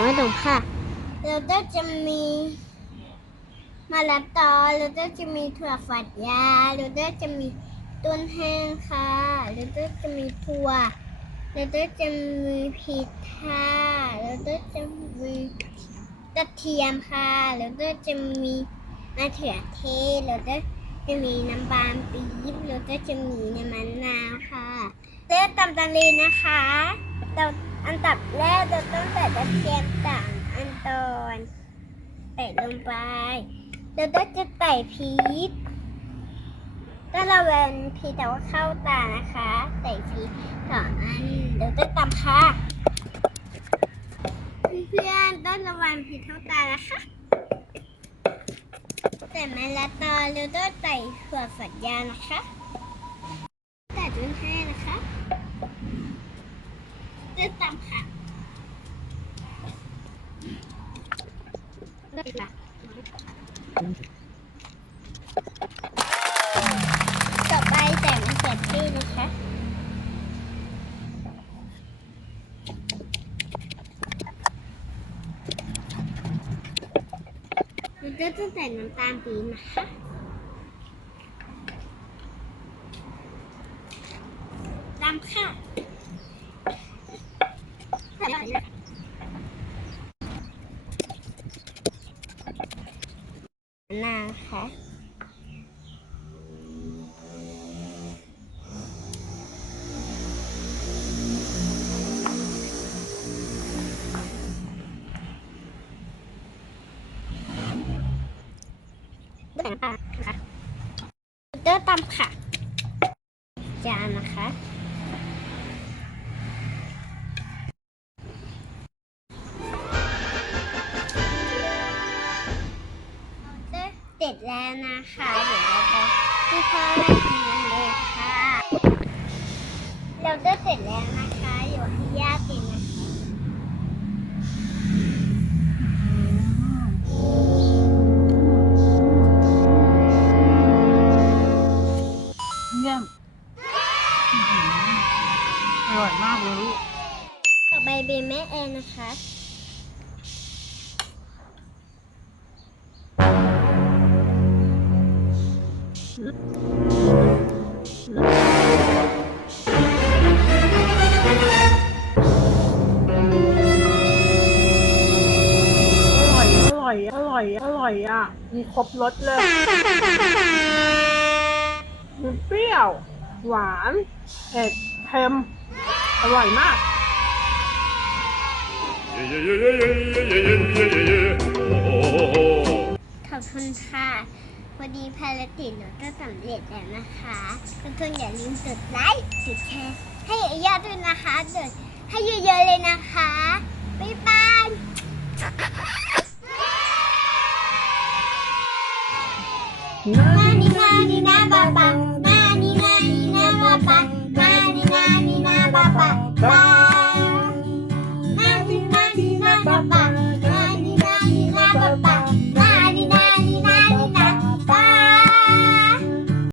ของขนมค่ะแล้วก็จะมีมาลาตอแล้วก็จะมีถั่วฝัดยาแล้วก็จะมีต้นแห้งค่ะแล้วก็จะมีถั่วแล้วก็จะมีพริกค่ะแล้วก็จะมีกระเทียมค่ะแล้วก็จะมีมะเขือเทศแล้วก็จะมีน้ำบาปี๊บแล้วก็จะมีน้ำมันนาวค่ะเลือกตำตะลีนะคะ เราอันดับแรกเราต้องใส่กระเทียมต่างอันตอนใส่ลงไปแล้วก็จะใส่พริกก็ระเวนพริกแต่ว่าเข้าตานะคะ ใส่พริกสองอันเดี๋ยวจะตำค่ะเพื่อนๆต้องระวังพริกเข้าตานะคะใส่มะละตอแล้วก็ใส่ถั่วฝักยาวนะคะ แต่จนแห้นะคะเลือกตามค่ะเลือกค่ะ ต่อไปแต่มะเขือเทศนะคะมันก็จะใส่น้ำตาลปี๊บนะคะตามค่ะ นะคะเดินตามค่ะ จานนะคะ เสร็จแล้วนะคะเดี๋ยวเราไปที่พ่อแม่กินกันเลยค่ะ เราก็เสร็จแล้วนะคะเดี๋ยวให้ย่ากินนะคะเยี่ยมอื้อหืออร่อยมากเลยลูกต่อไปเป็นแม่แอนนะคะ ร่อย อร่อยอะ มีครบรสเลย มีเปรี้ยว หวาน เผ็ด เค็ม อร่อยมาก ขอบคุณค่ะ วันนี้ภารกิจหนูก็สำเร็จแล้วนะคะเพื่อนอย่าลืมกดไลค์กดแชร์ให้เยอะๆด้วยนะคะกดให้เยอะๆเลยนะคะ บ๊ายบาย Money, money, number.